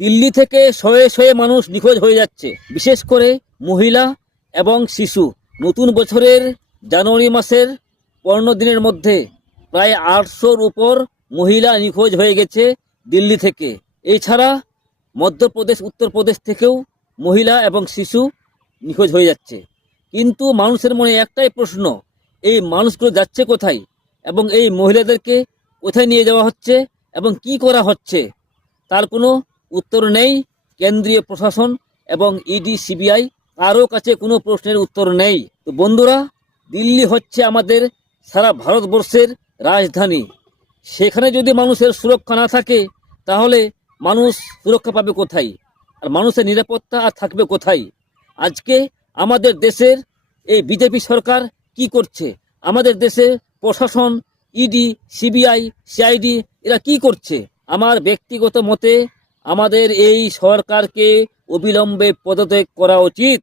দিল্লি থেকে শয়ে শয়ে মানুষ নিখোঁজ হয়ে যাচ্ছে, বিশেষ করে মহিলা এবং শিশু। নতুন বছরের জানুয়ারি মাসের 15 দিনের মধ্যে প্রায় 800-র উপর মহিলা নিখোঁজ হয়ে গেছে দিল্লি থেকে। এছাড়া মধ্যপ্রদেশ, উত্তরপ্রদেশ থেকেও মহিলা এবং শিশু নিখোঁজ হয়ে যাচ্ছে। কিন্তু মানুষের মনে একটাই প্রশ্ন, এই মানুষগুলো যাচ্ছে কোথায় এবং এই মহিলাদেরকে কোথায় নিয়ে যাওয়া হচ্ছে এবং কি করা হচ্ছে, তার কোনো উত্তর নেই। কেন্দ্রীয় প্রশাসন এবং ইডি, সিবিআই কারো কাছে কোনো প্রশ্নের উত্তর নেই। তো বন্ধুরা, দিল্লি হচ্ছে আমাদের সারা ভারতবর্ষের রাজধানী। সেখানে যদি মানুষের সুরক্ষা না থাকে, তাহলে মানুষ সুরক্ষা পাবে কোথায়, আর মানুষের নিরাপত্তা আর থাকবে কোথায়? আজকে আমাদের দেশের এই বিজেপি সরকার কি করছে? আমাদের দেশের প্রশাসন, ইডি, সিবিআই, সিআইডি এরা কি করছে? আমার ব্যক্তিগত মতে আমাদের এই সরকারকে অবিলম্বে পদত্যাগ করা উচিত।